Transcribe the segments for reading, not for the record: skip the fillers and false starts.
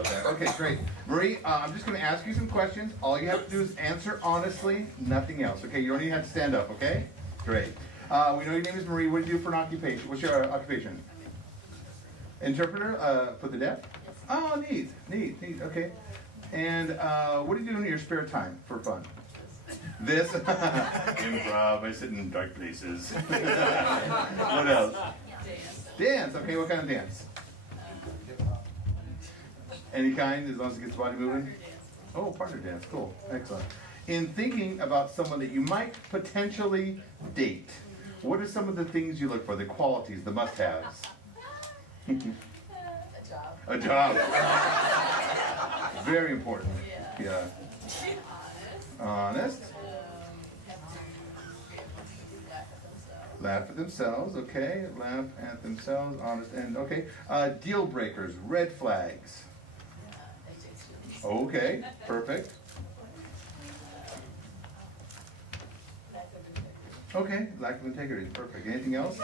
about that. Okay, great. Marie, I'm just going to ask you some questions. All you have to do is answer honestly, nothing else. Okay, you don't even have to stand up, okay? Great. We know your name is Marie. What do you do for an occupation? What's your occupation? Interpreter for the deaf? Oh, neat. Okay. And what do you do in your spare time for fun? This? Improv. I sit in dark places. What else? Dance. Okay, what kind of dance? Any kind, as long as it gets the body moving? Oh, partner dance. Cool. Excellent. In thinking about someone that you might potentially date, what are some of the things you look for, the qualities, the must-haves? A job. Very important. Yeah. Honest. Laugh at themselves, okay. Laugh at themselves, honest, and okay. Deal breakers, red flags. Okay, perfect. Okay, lack of integrity, perfect. Anything else?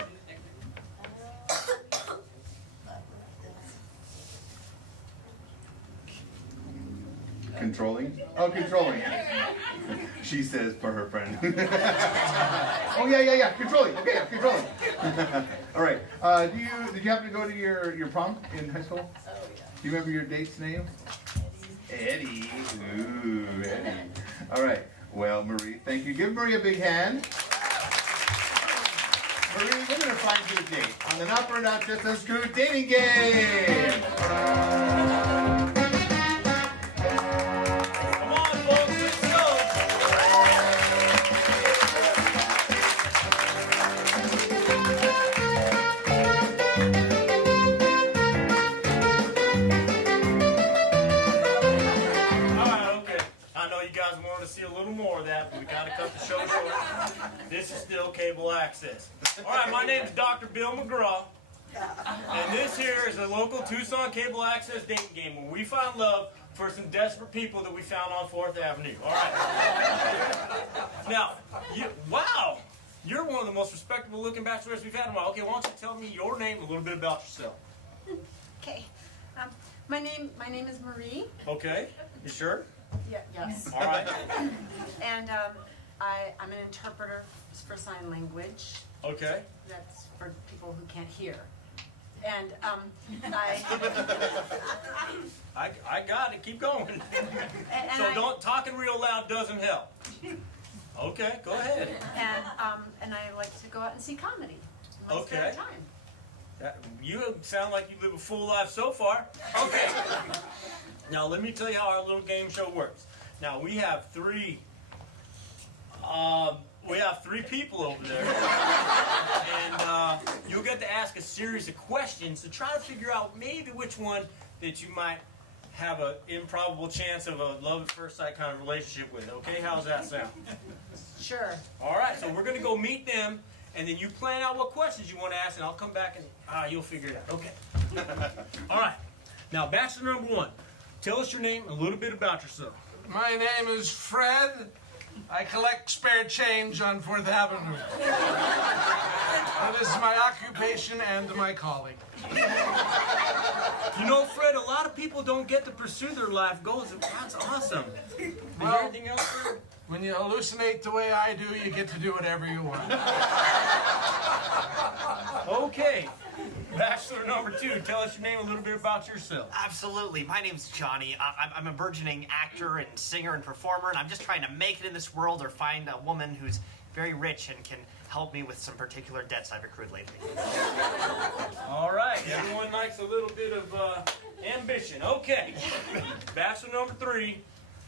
Controlling? Oh, controlling. She says for her friend. Oh, yeah. Controlling. Okay, yeah, controlling. All right. Did you happen to go to your prom in high school? Oh, yeah. Do you remember your date's name? Eddie. Ooh, Eddie. All right. Well, Marie, thank you. Give Marie a big hand. Marie, we're going to find you a date on the Not for Not Just Unscrewed dating game. This is still cable access. All right, my name is Dr. Bill McGraw, and this here is a local Tucson cable access dating game where we find love for some desperate people that we found on 4th Avenue. All right. Now, wow, you're one of the most respectable looking bachelors we've had in a while. Okay, why don't you tell me your name and a little bit about yourself? Okay. My name is Marie. Okay. You sure? Yeah. Yes. All right. And I'm an interpreter for sign language. Okay. That's for people who can't hear. And I got it. Keep going. and don't talking real loud doesn't help. Okay, go ahead. And I like to go out and see comedy. In my spare time. You sound like you live a full life so far. Okay. Now let me tell you how our little game show works. Now we have three people over there, and you'll get to ask a series of questions to try to figure out maybe which one that you might have an improbable chance of a love at first sight kind of relationship with. Okay, how's that sound? Sure. All right, so we're going to go meet them, and then you plan out what questions you want to ask, and I'll come back and you'll figure it out. Okay. All right. Now, bachelor number one, tell us your name and a little bit about yourself. My name is Fred. I collect spare change on 4th Avenue. This is my occupation and my calling. You know, Fred, a lot of people don't get to pursue their life goals. That's awesome. Is there anything else, Fred? When you hallucinate the way I do, you get to do whatever you want. Okay. Bachelor number two, tell us your name and a little bit about yourself. Absolutely. My name's Johnny. I'm a burgeoning actor and singer and performer, and I'm just trying to make it in this world or find a woman who's very rich and can help me with some particular debts I've accrued lately. All right. Everyone likes a little bit of ambition. Okay. Bachelor number three.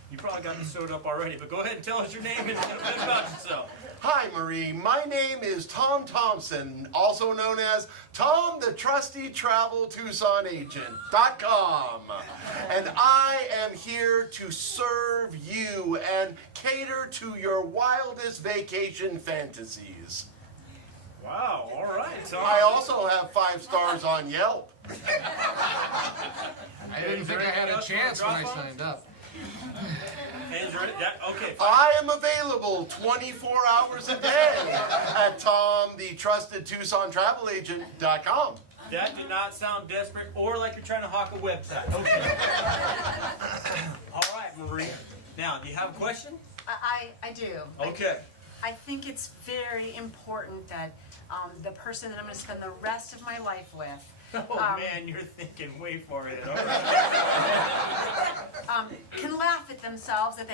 You probably got me sewed up already, but go ahead and tell us your name and a little bit about yourself. Hi, Marie. My name is Tom Thompson, also known as Tom the Trusty Travel Tucson Agent.com. And I am here to serve you and cater to your wildest vacation fantasies. Wow, all right, Tom. I also have 5 stars on Yelp. I didn't think I had a chance when I signed up. Okay. I am available 24 hours a day at Tom the Trusted Tucson Travel Agent.com. That did not sound desperate or like you're trying to hawk a website. Okay. All right, Marie. Now, do you have a question? I do. Okay. I think it's very important that the person that I'm going to spend the rest of my life with Oh man, you're thinking way far ahead. All right. can laugh at themselves, that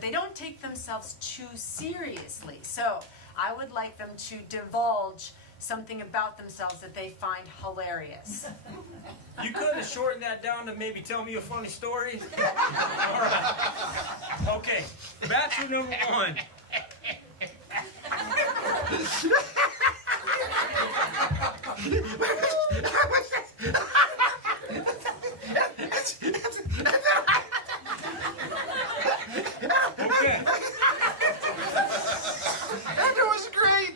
they don't take themselves too seriously. So I would like them to divulge something about themselves that they find hilarious. You could have shortened that down to maybe tell me a funny story. All right. Okay. Bachelor number 1. Okay. That was great.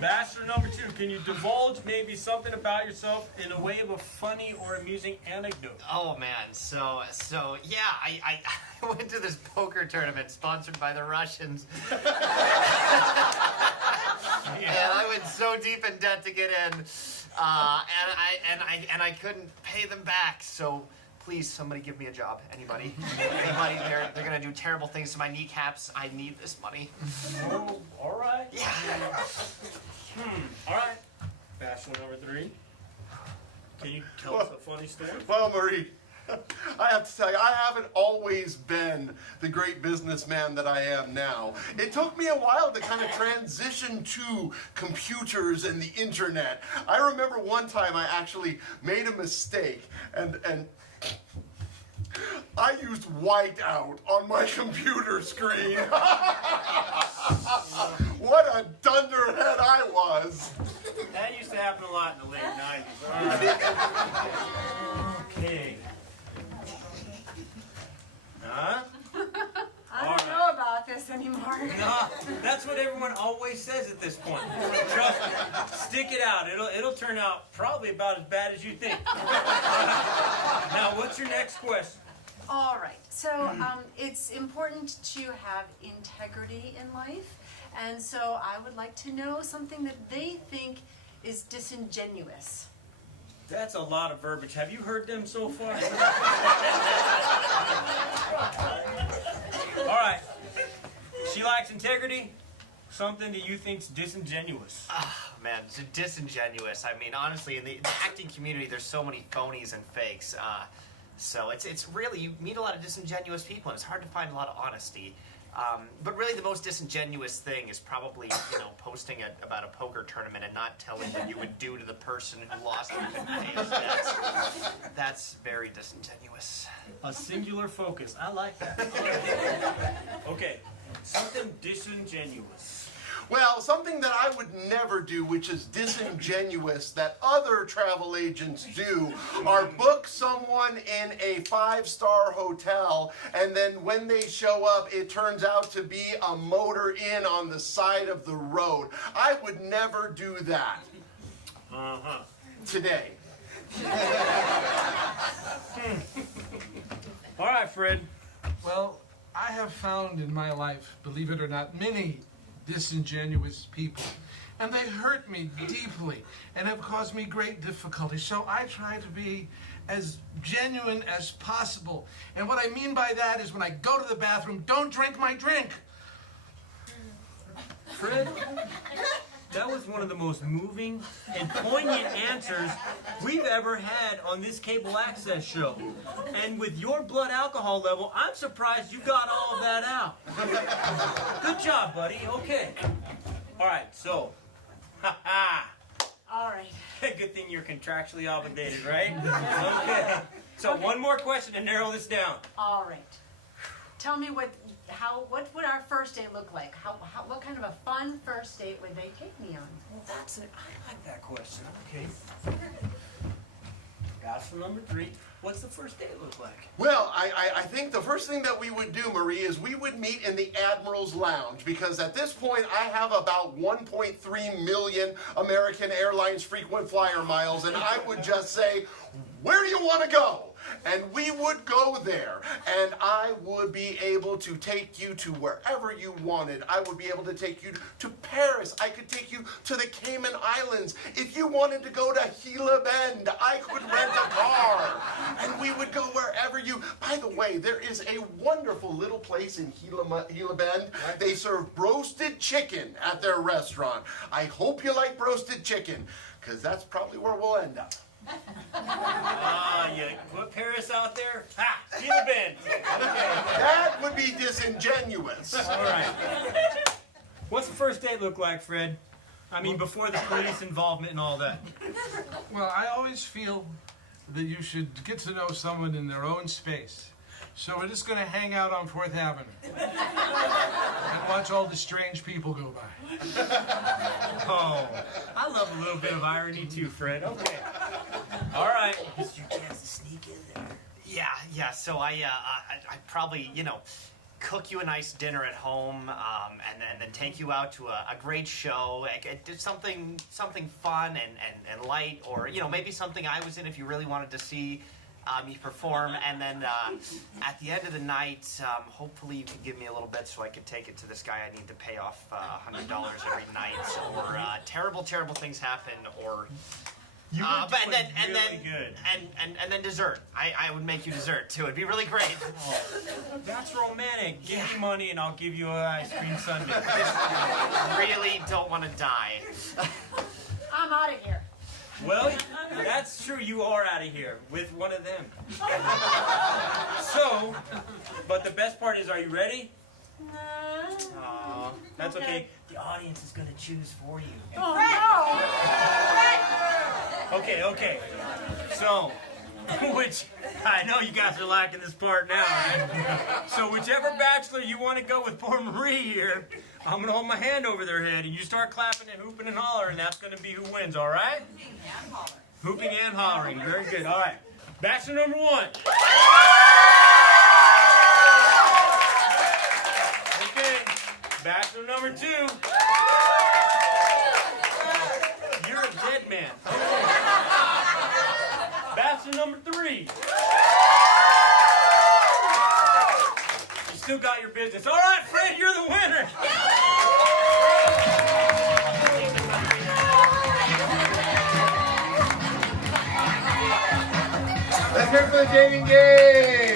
Bachelor number 2, can you divulge maybe something about yourself in a way of a funny or amusing anecdote? Oh man, so yeah, I went to this poker tournament sponsored by the Russians. And I went so deep in debt to get in, and I couldn't pay them back. So please, somebody give me a job. Anybody? Anybody? They're gonna do terrible things to my kneecaps. I need this money. Oh, all right. Yeah. All right. Bachelor number 3. Can you tell us a funny story? Well, Marie, I have to tell you, I haven't always been the great businessman that I am now. It took me a while to kind of transition to computers and the internet. I remember one time I actually made a mistake and I used whiteout on my computer screen. What a dunderhead I was. That used to happen a lot in the late 90s. All right. Okay. Huh? I don't know about this anymore. No, that's what everyone always says at this point. Trust me. Stick it out. It'll turn out probably about as bad as you think. Now, what's your next question? All right. So it's important to have integrity in life. And so I would like to know something that they think is disingenuous. That's a lot of verbiage. Have you heard them so far? All right. She lacks integrity. Something that you think's disingenuous. Man, so disingenuous. I mean, honestly, in the acting community, there's so many phonies and fakes. So it's really, you meet a lot of disingenuous people, and it's hard to find a lot of honesty. But really, the most disingenuous thing is probably, posting about a poker tournament and not telling what you would do to the person who lost and couldn't pay. That's very disingenuous. A singular focus. I like that. Okay. Something disingenuous. Well, something that I would never do, which is disingenuous, that other travel agents do, are book someone in a 5-star hotel, and then when they show up, it turns out to be a motor inn on the side of the road. I would never do that. Uh-huh. Today. All right, Fred. Well, I have found in my life, believe it or not, many disingenuous people. And they hurt me deeply and have caused me great difficulty. So I try to be as genuine as possible. And what I mean by that is when I go to the bathroom, don't drink my drink. Fred, that was one of the most moving and poignant answers we've ever had on this cable access show. And with your blood alcohol level, I'm surprised you got all of that out. Good job, buddy. Okay. All right, so, All right. good thing you're contractually obligated, right? Okay. So one more question to narrow this down. All right. Tell me what would our first date look like? What kind of a fun first date would they take me on? Well, I like that question. Okay. Bachelor number 3. What's the first date look like? Well, I think the first thing that we would do, Marie, is we would meet in the Admiral's Lounge, because at this point I have about 1.3 million American Airlines frequent flyer miles, and I would just say, where do you want to go? And we would go there, and I would be able to take you to wherever you wanted. I would be able to take you to Paris. I could take you to the Cayman Islands. If you wanted to go to Gila Bend, I could rent a car, and we would go wherever you... By the way, there is a wonderful little place in Gila Bend. They serve roasted chicken at their restaurant. I hope you like roasted chicken, because that's probably where we'll end up. You put Paris out there? Ha! Gila Bend. Okay. That would be disingenuous. All right. What's the first date look like, Fred? I mean, before the police involvement and all that. Well, I always feel that you should get to know someone in their own space. So we're just going to hang out on 4th Avenue and watch all the strange people go by. Oh, I love a little bit of irony too, Fred. Okay. All right. It's your chance to sneak in there. Yeah. So I probably, cook you a nice dinner at home, and then take you out to a great show. Do something fun and light, or maybe something I was in if you really wanted to see me perform. And then at the end of the night, hopefully you can give me a little bit so I can take it to this guy I need to pay off $100 every night, or terrible things happen, or. You And good. then dessert. I would make you dessert too. It'd be really great. Oh, that's romantic. Give me money and I'll give you an ice cream sundae. Really don't want to die. I'm out of here. Well, that's true. You are out of here with one of them. So, but the best part is, are you ready? Aw, that's okay. The audience is going to choose for you. Oh, no. Okay. So, which, I know you guys are liking this part now, right? So whichever bachelor you want to go with poor Marie here, I'm going to hold my hand over their head, and you start clapping and hooping and hollering, and that's going to be who wins, all right? Hooping and hollering. Very good. All right. Bachelor number 1. Okay. Bachelor number 2. You're a dead man. Okay. Bachelor number 3. You still got your business. All right, Fred, you're the winner. Let's hear it for the dating game.